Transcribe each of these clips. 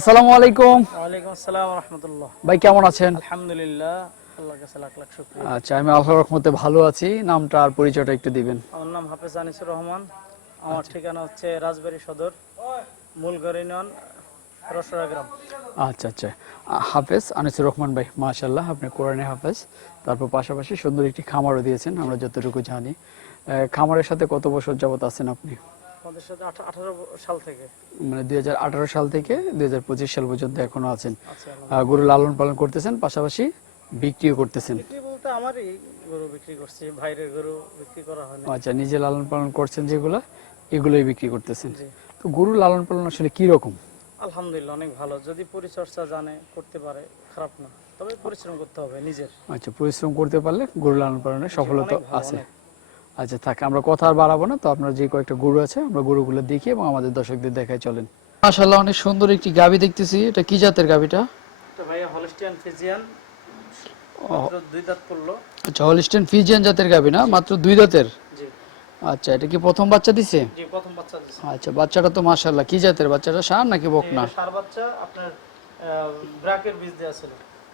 আসসালামু আলাইকুম। ওয়ালাইকুম আসসালাম রহমতুল্লাহ। ভাই কেমন আছেন? আলহামদুলিল্লাহ আল্লাহর কাছে লাখ লাখ শুক্রিয়া। আচ্ছা আমি আল্লাহর রহমতে ভালো আছি। নামটা আর পরিচয়টা একটু দিবেন। আমার নাম হাফেজ আনিসুর রহমান। আমার ঠিকানা হচ্ছে রাজবাড়ী সদর মূলগড় ইউনিয়ন রসরা গ্রাম। আচ্ছা আচ্ছা। হাফেজ আনিসুর রহমান ভাই মাশাল্লাহ আপনি কোরআনে হাফেজ। তারপর পাশাপাশি সুন্দর একটি খামারও দিয়েছেন আমরা যতটুকু জানি। খামারের সাথে কত বছর যাবত আছেন আপনি? আমাদের সাথে আঠা- আঠারো সাল থেকে। মানে দুই সাল থেকে দুই সাল পর্যন্ত এখনও আছেন। গরু লালন পালন করতেছেন পাশাপাশি বিক্রিও করতেছেন। বিক্রি বলতে আমারই গরু বিক্রি করছি বাইরের গরু বিক্রি করা হয় আচ্ছা নিজে লালন পালন করছেন যেগুলো এগুলোই বিক্রি করতেছেন। তো গরু লালন পালন আসলে কি রকম? আলহামদুলিল্লাহ অনেক ভালো। যদি পরিচর্যা জানে করতে পারে খারাপ না। তবে পরিশ্রম করতে হবে নিজের। আচ্ছা পরিশ্রম করতে পারলে গরু লালন পালনে সফলতা আছে। আচ্ছা থাক আমরা কথা আর বাড়াবো না। তো আপনার যে কয়েকটা গরু আছে আমরা গরুগুলো দেখি এবং আমাদের দর্শকদের দেখায় চলেন। মাশাআল্লাহ অনেক সুন্দর একটি গাবি দেখতেছি। এটা কি জাতের গাবিটা ভাইয়া হলিস্টিয়ান ফিজিয়ান দুই দাঁত করল আচ্ছা হলিস্টেন ফিজিয়ান জাতের গাবি না? মাত্র দুই দাঁতের? আচ্ছা এটা কি প্রথম বাচ্চা দিছে? জি প্রথম বাচ্চা দিচ্ছে আচ্ছা বাচ্চাটা তো মাশাআল্লাহ। কি জাতের বাচ্চাটা? সার নাকি বকনা? সার বাচ্চা আপনার ব্রাকের বীজ দেওয়া ছিল।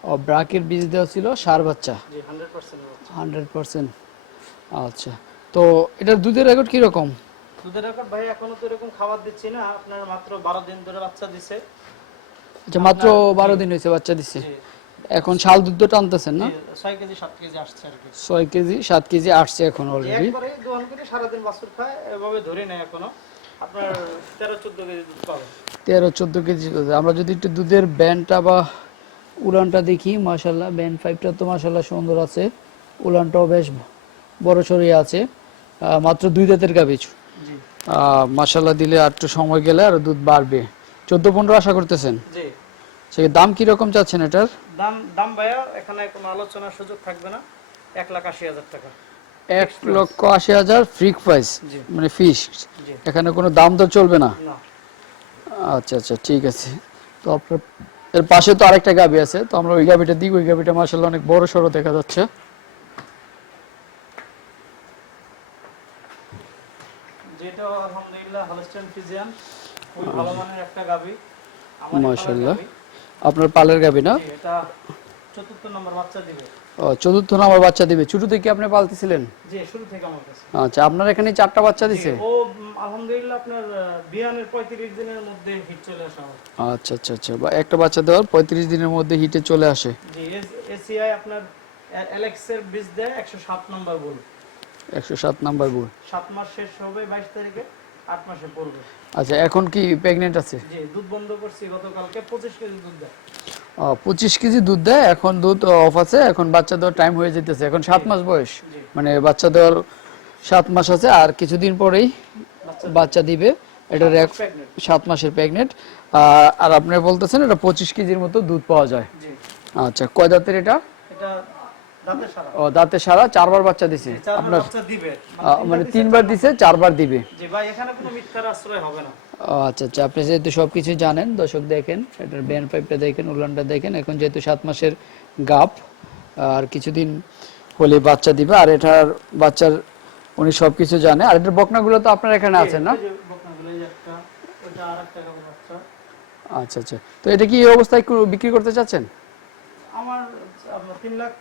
ও ব্রাকের বীজ দেওয়া ছিল সার বাচ্চা। জি হান্ড্রেড পার্সেন্ট হান্ড্রেড পার্সেন্ট আচ্ছা। তো এটার দুধের রেকর্ড কি রকম দুধের রেকর্ড ভাই এখনও তো এরকম খাবার দিচ্ছি না। আপনার মাত্র বারো দিন ধরে বাচ্চা দিছে। আচ্ছা মাত্র বারো দিন হয়েছে বাচ্চা দিছে। এখন শাল দুধ তো টানতেছেন না? জি, ছয় কেজি সাত কেজি আসছে আর কি। ছয় কেজি সাত কেজি আসছে এখন অলরেডি একবারে দোয়ান করে সারাদিন বাছুর খায় এভাবে ধরে নেয় এখনও। আপনার তেরো চোদ্দ কেজি দুধ পাবে। তেরো চোদ্দ কেজি দুধ আমরা যদি একটু দুধের ব্যান্ডটা বা উলানটা দেখি মাশাল্লাহ ব্যান্ড ফাইভটা তো মাশাল্লাহ সুন্দর আছে। উলানটাও বেশ বড় সরিয়ে আছে মাত্র দুই দাঁতের গাবিজ জি। মাশাল্লাহ দিলে আর একটু সময় গেলে আর দুধ বাড়বে। চোদ্দ পনেরো আশা করতেছেন? জি। সে দাম কীরকম চাচ্ছেন এটার? দাম দাম ভাইয়া এখানে কোনো আলোচনার সুযোগ থাকবে না। এক লাখ আশি হাজার টাকা। এক লক্ষ আশি হাজার ফ্রিক প্রাইস মানে ফিস এখানে কোনো দাম তো চলবে না? না। আচ্ছা আচ্ছা ঠিক আছে। তো আপনার এর পাশে তো আরেকটা গাবি আছে তো আমরা ওই গাবিটা দিই ওই গাবিটা মাসাল্লাহ অনেক বড় সড়ো দেখা যাচ্ছে যেটা আলহামদুলিল্লাহ হলস্টেন ফিজিয়ান ভালো মানের একটা গাবি মাশাআল্লাহ। আপনার পালের গাবি না? এটা চতুর্থ নম্বর বাচ্চা দিবে। ও, চতুর্থ নাম্বার বাচ্চা দিবে। ছোট থেকে আপনি পালতেছিলেন? জি শুরু থেকে আমার কাছে। আচ্ছা আপনার এখানে চারটা বাচ্চা দিছে? ও আলহামদুলিল্লাহ আপনার বিয়ানের পঁয়ত্রিশ দিনের মধ্যে হিট চলে আসা আচ্ছা আচ্ছা আচ্ছা একটা বাচ্চা দেওয়ার পঁয়ত্রিশ দিনের মধ্যে হিটে চলে আসে। জি এসিআই আপনার অ্যালেক্সের বীজ দেয় একশো সাত নম্বর বল একশো সাত নাম্বার গুড় সাত মাস শেষ হবে বাইশ তারিখে। আট মাসে পড়বে আচ্ছা এখন কি প্রেগনেন্ট আছে? জি দুধ বন্ধ করছি গতকালকে পঁচিশ কেজি দুধ দেয়। পঁচিশ কেজি দুধ দেয় এখন দুধ অফ আছে এখন বাচ্চা দেওয়ার টাইম হয়ে যেতেছে এখন সাত মাস বয়স। মানে বাচ্চা দেওয়ার সাত মাস আছে আর কিছুদিন পরেই বাচ্চা দিবে। এটার এক সাত মাসের প্রেগনেন্ট আর আপনি বলতেছেন এটা পঁচিশ কেজির মতো দুধ পাওয়া যায়। আচ্ছা কয় দাঁতের এটা ও দাঁতে সারা চারবার বাচ্চা দিছে। আপনার মানে তিনবার দিছে চারবার। দিবে। আচ্ছা আচ্ছা আপনি যেহেতু সবকিছু জানেন দর্শক দেখেন এটার ব্যান্ড পাইপটা দেখেন উলানটা দেখেন এখন যেহেতু সাত মাসের গাপ আর কিছুদিন হলে বাচ্চা দিবে আর এটার বাচ্চার উনি সবকিছু জানে। আর এটার বকনাগুলো তো আপনার এখানে আছে না। আচ্ছা আচ্ছা। তো এটা কি এই অবস্থায় বিক্রি করতে চাচ্ছেন? তিন লাখ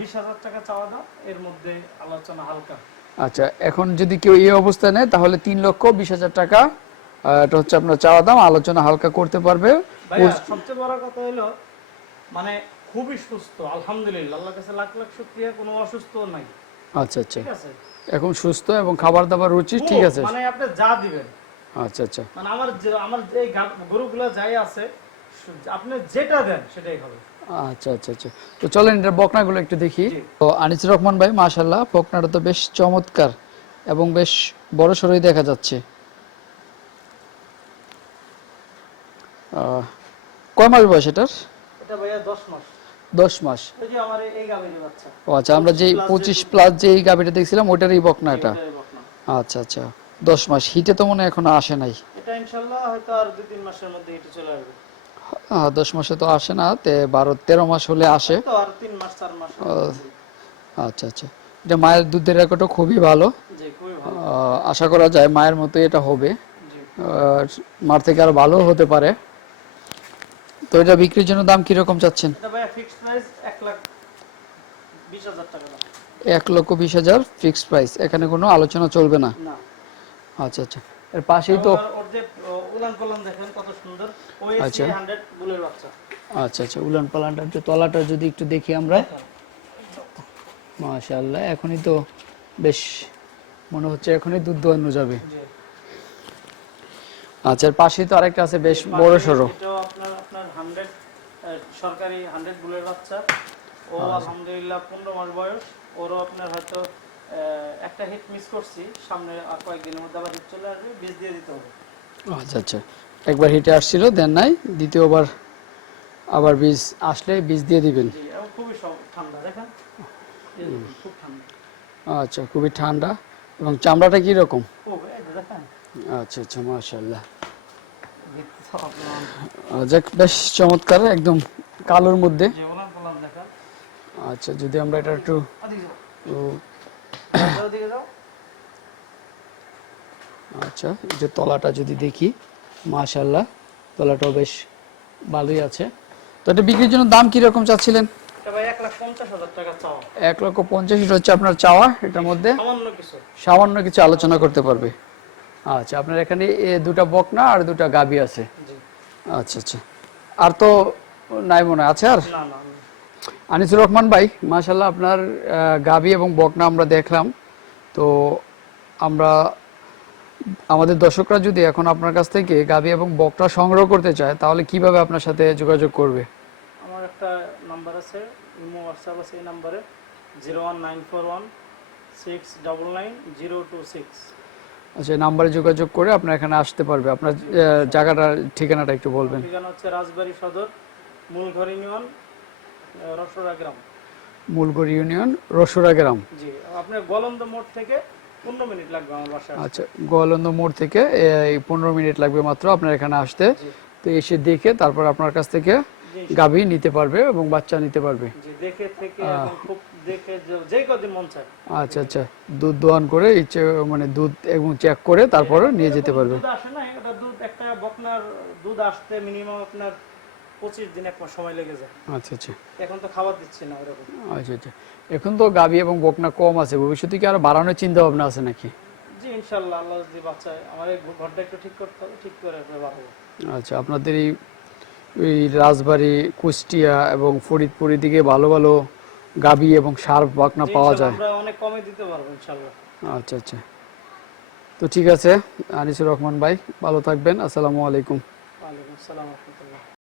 বিশ হাজার টাকা চাওয়া দাম এর মধ্যে আলোচনা হালকা। আচ্ছা এখন যদি কেউ এই অবস্থায় নেয় তাহলে তিন লক্ষ বিশ হাজার টাকা এটা হচ্ছে আপনার চাওয়া দাম। আলোচনা হালকা করতে পারবে। সবচেয়ে বড় কথা হলো মানে খুবই সুস্থ আলহামদুলিল্লাহ। আল্লাহর কাছে লাখ লাখ শুক্রিয়া কোনো অসুস্থ নাই। আচ্ছা আচ্ছা। ঠিক আছে? এখন সুস্থ এবং খাবার দাবার রুচি ঠিক আছে। মানে আপনি যা দিবেন। আচ্ছা আচ্ছা। মানে আমার আমার যে গরুগুলো যাই আছে আপনি যেটা দেন সেটাই খাবে আচ্ছা আচ্ছা আচ্ছা। তো চলেন এটা বকনাগুলো একটু দেখি। তো আনিসুর রহমান ভাই মাশাল্লাহ বকনাটা তো বেশ চমৎকার এবং বেশ বড় সড়ই দেখা যাচ্ছে। কয় মাস বয়স এটার? এটা ভাইয়া দশ মাস। দশ মাস। এই যে আমার এই গাভীর বাচ্চা। ও আচ্ছা আমরা যে পঁচিশ প্লাস যে এই গাভিটা দেখছিলাম ওটারই বকনা এটা। আচ্ছা আচ্ছা দশ মাস। হিটে তো মনে এখনও আসে নাই। এটা ইনশাল্লাহ হয়তো আর দুই তিন মাসের মধ্যে হেঁটে চলে আসবে। দশ মাসে তো আসে না তে বারো তেরো মাস হলে আসে। আচ্ছা আচ্ছা। এটা মায়ের দুধের রেকর্ডও খুবই ভালো। আশা করা যায় মায়ের মতোই এটা হবে। মার থেকে আরও ভালো হতে পারে। তো এটা বিক্রির জন্য দাম কীরকম চাচ্ছেন? এক লক্ষ বিশ হাজার ফিক্সড প্রাইস এখানে কোনো আলোচনা চলবে না। আচ্ছা আচ্ছা। এর পাশেই তো দেখেন কত সুন্দর। আচ্ছা। বুলের বাচ্চা। আচ্ছা আচ্ছা উলান পালানটার যে তলাটা যদি একটু দেখি আমরা। মাশাআল্লাহ এখনই তো বেশ মনে হচ্ছে এখনই দুধ দোয়ানো যাবে আচ্ছা এর পাশেই তো আরেকটা আছে বেশ বড় এটাও আপনার আপনার হান্ড্রেড সরকারি হান্ড্রেড বুলের বাচ্চা। ও আচ্ছা। আলহামদুলিল্লাহ পনেরো মাস বয়স। ওরও আপনার হয়তো একটা হিট মিস করছি সামনে আর কয়েকদিনের মধ্যে আবার হিট চলে আসবে বীজ দিয়ে দিতে হবে। আচ্ছা আচ্ছা। একবার হিটে আসছিল দেন নাই দ্বিতীয়বার আবার বীজ আসলে বীজ দিয়ে দিবেন। খুবই ঠান্ডা দেখেন। খুব ঠান্ডা। আচ্ছা খুবই ঠান্ডা। এবং চামড়াটা কি রকম? আচ্ছা আচ্ছা মাশাআল্লাহ। যাক বেশ চমৎকার একদম কালোর মধ্যে। আচ্ছা যদি আমরা এটা একটু আচ্ছা এই যে তলাটা যদি দেখি মাশাআল্লাহ তলাটাও বেশ ভালোই আছে। তো এটা বিক্রির জন্য দাম কি রকম চাচ্ছিলেন এক লক্ষ পঞ্চাশ এটা হচ্ছে আপনার চাওয়া এটার মধ্যে সামান্য কিছু। আলোচনা করতে পারবে। আচ্ছা আপনার এখানে দুটা বকনা আর দুটা গাবি আছে। আচ্ছা আচ্ছা। আর তো নাই মনে হয়। আছে আর। আনিসুর রহমান ভাই মাশাল্লাহ আপনার গাবি এবং বকনা আমরা দেখলাম। তো আমরা আমাদের দর্শকরা যদি এখন আপনার কাছ থেকে গাবি এবং বকটা সংগ্রহ করতে চায় তাহলে কীভাবে আপনার সাথে যোগাযোগ করবে? আমার একটা নাম্বার আছে ইমো হোয়াটসঅ্যাপ আছে এই নাম্বারে zero one nine four one six double nine zero two six. আচ্ছা নাম্বারে যোগাযোগ করে আপনার এখানে আসতে পারবে। আপনার আহ, জায়গাটা ঠিকানাটা একটু বলবেন। ঠিকানা হচ্ছে রাজবাড়ী সদর মূলঘর ইউনিয়ন রসরা গ্রাম। মূলগড় ইউনিয়ন রসুরা গ্রাম। জি আপনার গলন্দ মোড় থেকে মিনিট লাগবে আমার বাসায় আচ্ছা গোয়ালন্দ মোড় থেকে এই পনেরো মিনিট লাগবে মাত্র আপনার এখানে আসতে। তো এসে দেখে তারপর আপনার কাছ থেকে গাভী নিতে পারবে এবং বাচ্চা নিতে পারবে। দেখে থেকে খুব দেখে যে- কদিন মন চায়। আচ্ছা আচ্ছা দুধ দোয়ান করে ইচ্ছে মানে দুধ এবং চেক করে তারপরে নিয়ে যেতে পারবে। দুধ আসে না এটা দুধ একটা বকনার দুধ আসতে মিনিমাম আপনার পঁচিশ দিন এক মাস সময় লেগে যায়। আচ্ছা আচ্ছা। এখন তো খাবার দিচ্ছি না ওরকম। আচ্ছা আচ্ছা। এখন তো গাভী এবং বকনা কম আছে। ভবিষ্যতে কি আরও বাড়ানোর চিন্তা ভাবনা আছে নাকি? জি ইনশাল্লাহ আল্লাহ যদি বাচ্চায় আমার ঘরটা একটু ঠিক করতে হবে ঠিক করে বাড়াবো আচ্ছা আপনাদের এই এই রাজবাড়ী কুষ্টিয়া এবং ফরিদপুর দিকে ভালো ভালো গাভী এবং সার বকনা পাওয়া যায়? আমরা অনেক কমে দিতে পারব ইনশাল্লাহ। আচ্ছা আচ্ছা। তো ঠিক আছে আনিসুর রহমান ভাই ভালো থাকবেন। আসসালামু আলাইকুম। ওয়ালাইকুম আসসালাম